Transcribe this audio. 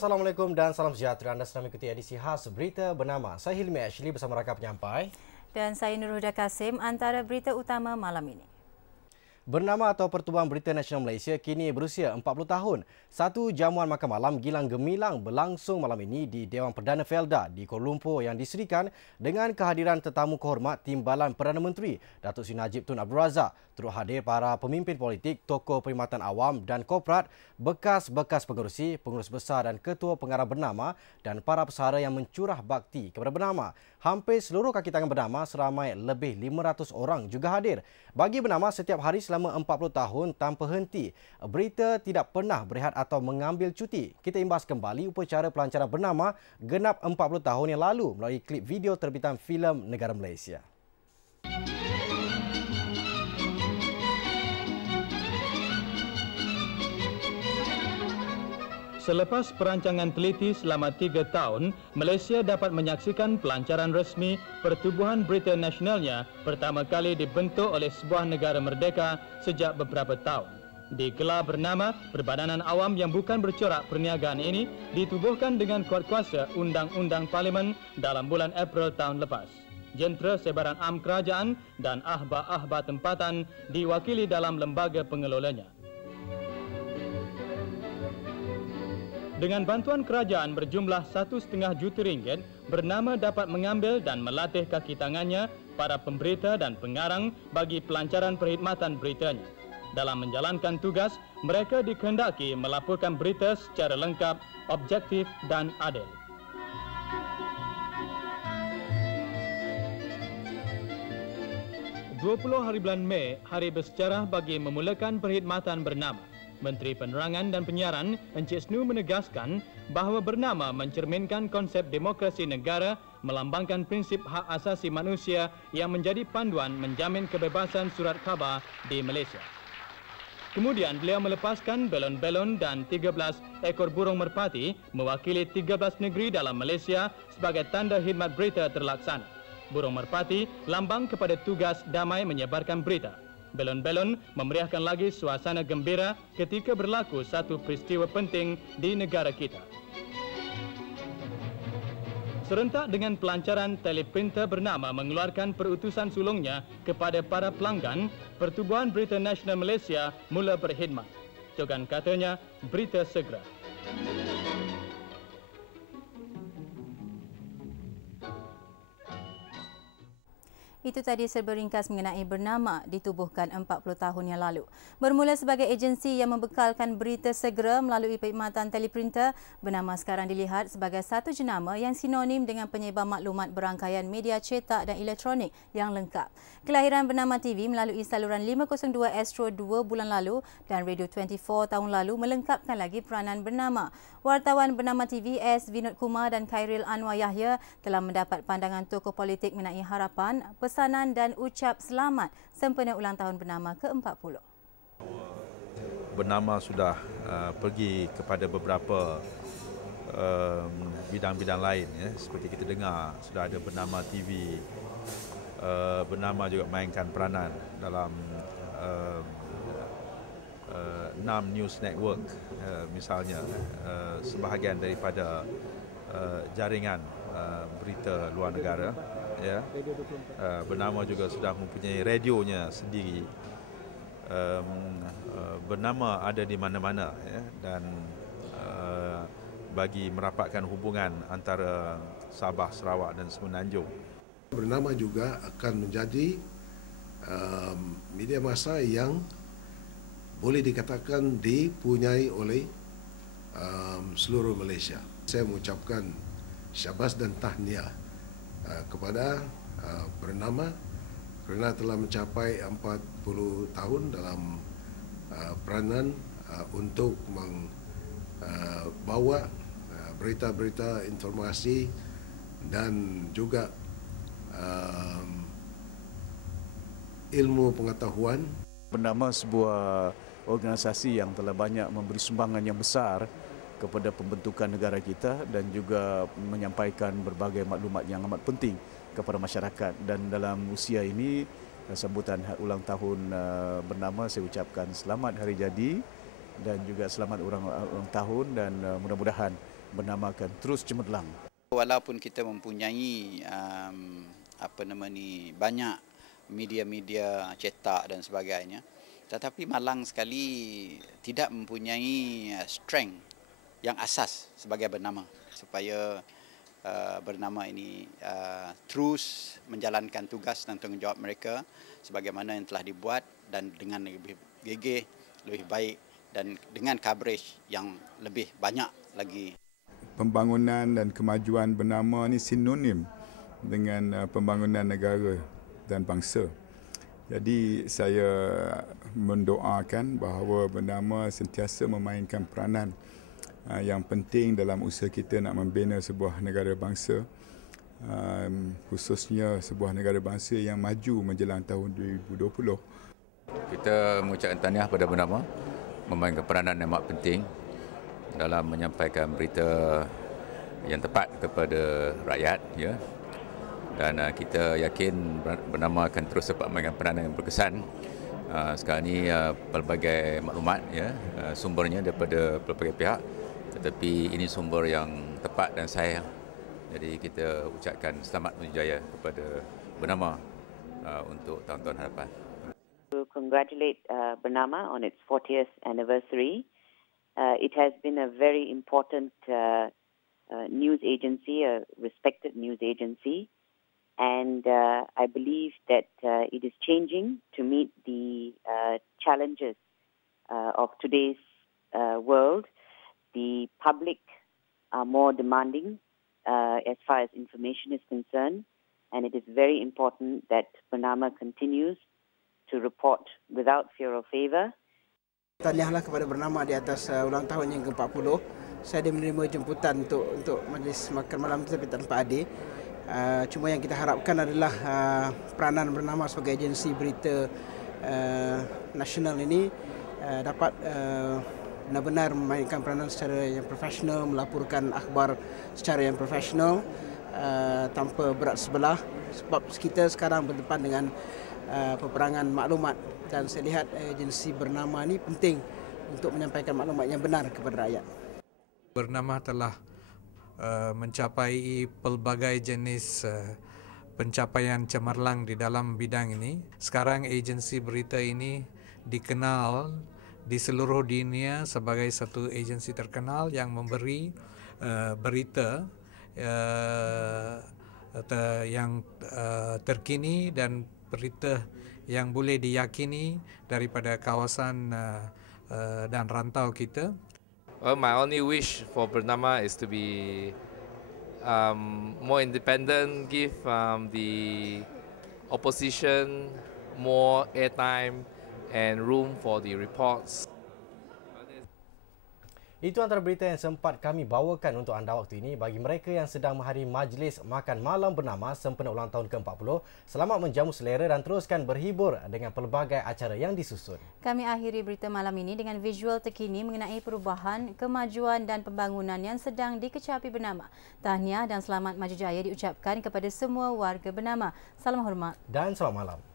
Assalamualaikum dan salam sejahtera. Anda sedang mengikuti edisi khas berita bernama Saya Hilmi Ashley bersama rakan penyampai. Dan saya Nurhuda Kasim, antara berita utama malam ini. Bernama atau Pertubuhan Berita Nasional Malaysia kini berusia 40 tahun. Satu jamuan makan malam gilang gemilang berlangsung malam ini di Dewan Perdana Felda di Kuala Lumpur yang diserikan dengan kehadiran tetamu kehormat Timbalan Perdana Menteri Datuk Seri Najib Tun Abdul Razak. Turut hadir para pemimpin politik, tokoh perkhidmatan awam dan korporat, bekas-bekas pengerusi, pengurus besar dan ketua pengarah Bernama dan para pesara yang mencurah bakti kepada Bernama. Hampir seluruh kaki tangan Bernama seramai lebih 500 orang juga hadir. Bagi Bernama, setiap hari selama 40 tahun tanpa henti, berita tidak pernah berehat atau mengambil cuti. Kita imbas kembali upacara pelancaran Bernama genap 40 tahun yang lalu melalui klip video terbitan filem Negara Malaysia. Selepas perancangan teliti selama 3 tahun, Malaysia dapat menyaksikan pelancaran resmi Pertubuhan Berita Nasionalnya pertama kali dibentuk oleh sebuah negara merdeka sejak beberapa tahun. Digelar bernama Perbadanan Awam yang bukan bercorak perniagaan ini ditubuhkan dengan kuat kuasa Undang-Undang Parlimen dalam bulan April tahun lepas. Jentera Sebaran Am Kerajaan dan ahbab-ahbab tempatan diwakili dalam lembaga pengelolanya. Dengan bantuan kerajaan berjumlah RM1,5 juta, Bernama dapat mengambil dan melatih kaki tangannya para pemberita dan pengarang bagi pelancaran perkhidmatan beritanya. Dalam menjalankan tugas, mereka dikehendaki melaporkan berita secara lengkap, objektif dan adil. Hari bulan Mei, hari bersejarah bagi memulakan perkhidmatan Bernama. Menteri Penerangan dan Penyiaran Encik Snu menegaskan bahawa Bernama mencerminkan konsep demokrasi negara, melambangkan prinsip hak asasi manusia yang menjadi panduan menjamin kebebasan surat khabar di Malaysia. Kemudian beliau melepaskan belon-belon dan 13 ekor burung merpati mewakili 13 negeri dalam Malaysia sebagai tanda khidmat berita terlaksana. Burung merpati lambang kepada tugas damai menyebarkan berita. Belon-belon memeriahkan lagi suasana gembira ketika berlaku satu peristiwa penting di negara kita. Serentak dengan pelancaran teleprinter Bernama mengeluarkan perutusan sulungnya kepada para pelanggan, Pertubuhan Berita Nasional Malaysia mula berkhidmat. Cogan katanya, berita segera. Itu tadi serba ringkas mengenai Bernama ditubuhkan 40 tahun yang lalu. Bermula sebagai agensi yang membekalkan berita segera melalui perkhidmatan teleprinter, Bernama sekarang dilihat sebagai satu jenama yang sinonim dengan penyebar maklumat berangkaian media cetak dan elektronik yang lengkap. Kelahiran Bernama TV melalui saluran 502 Astro 2 bulan lalu dan Radio 24 tahun lalu melengkapkan lagi peranan Bernama. Wartawan Bernama TV S. Vinod Kumar dan Khairil Anwar Yahya telah mendapat pandangan tokoh politik mengenai harapan, pesanan dan ucap selamat sempena ulang tahun Bernama ke-40. Bernama sudah pergi kepada beberapa bidang-bidang lain, ya. Seperti kita dengar sudah ada Bernama TV, Bernama juga mainkan peranan dalam 6 news network, misalnya sebahagian daripada jaringan berita luar negara. Ya, Bernama juga sudah mempunyai radionya sendiri. Bernama ada di mana-mana, ya, dan bagi merapatkan hubungan antara Sabah, Sarawak dan Semenanjung. Bernama juga akan menjadi media massa yang boleh dikatakan dipunyai oleh seluruh Malaysia. Saya mengucapkan syabas dan tahniah kepada Bernama kerana telah mencapai 40 tahun dalam peranan untuk membawa berita-berita, informasi dan juga ilmu pengetahuan. Bernama sebuah organisasi yang telah banyak memberi sumbangan yang besar kepada pembentukan negara kita dan juga menyampaikan berbagai maklumat yang amat penting kepada masyarakat. Dan dalam usia ini, sambutan ulang tahun Bernama, saya ucapkan selamat hari jadi dan juga selamat ulang tahun, dan mudah-mudahan bernama akan terus cemerlang. Walaupun kita mempunyai banyak media-media cetak dan sebagainya, tetapi malang sekali tidak mempunyai strength yang asas sebagai bernama supaya bernama ini terus menjalankan tugas dan tanggungjawab mereka sebagaimana yang telah dibuat dan dengan lebih gigih, lebih baik dan dengan coverage yang lebih banyak lagi. Pembangunan dan kemajuan bernama ini sinonim dengan pembangunan negara dan bangsa. Jadi saya mendoakan bahawa bernama sentiasa memainkan peranan yang penting dalam usaha kita nak membina sebuah negara bangsa, khususnya sebuah negara bangsa yang maju menjelang tahun 2020. Kita mengucapkan tahniah pada bernama memainkan peranan yang amat penting dalam menyampaikan berita yang tepat kepada rakyat, ya. Dan kita yakin bernama akan terus dapat memainkan peranan yang berkesan. Sekarang ini pelbagai maklumat, ya, sumbernya daripada pelbagai pihak, tetapi ini sumber yang tepat dan sahih. Jadi kita ucapkan selamat berjaya kepada bernama untuk tahun-tahun hadapan. To congratulate Bernama on its 40th anniversary. It has been a very important news agency, a respected news agency. And I believe that it is changing to meet the challenges of today's world. The public are more demanding as far as information is concerned, and it is very important that Bernama continues to report without fear or favour. Tahniahlah kepada Bernama di atas ulang tahun yang ke-40. Saya ada menerima jemputan untuk majlis makan malam kita tanpa adik. Cuma yang kita harapkan adalah peranan Bernama sebagai agensi berita nasional ini dapat benar-benar memainkan peranan secara yang profesional, melaporkan akhbar secara yang profesional tanpa berat sebelah. Sebab kita sekarang berdepan dengan peperangan maklumat dan saya lihat agensi Bernama ini penting untuk menyampaikan maklumat yang benar kepada rakyat. Bernama telah mencapai pelbagai jenis pencapaian cemerlang di dalam bidang ini. Sekarang agensi berita ini dikenal di seluruh dunia sebagai satu agensi terkenal yang memberi berita yang terkini dan berita yang boleh diyakini daripada kawasan dan rantau kita. Well, my only wish for Bernama is to be more independent, give the opposition more airtime and room for the reports. Itu antara berita yang sempat kami bawakan untuk anda waktu ini. Bagi mereka yang sedang menghadiri majlis makan malam Bernama sempena ulang tahun ke-40, selamat menjamu selera dan teruskan berhibur dengan pelbagai acara yang disusun. Kami akhiri berita malam ini dengan visual terkini mengenai perubahan, kemajuan dan pembangunan yang sedang dikecapi Bernama. Tahniah dan selamat maju jaya diucapkan kepada semua warga Bernama. Salam hormat dan selamat malam.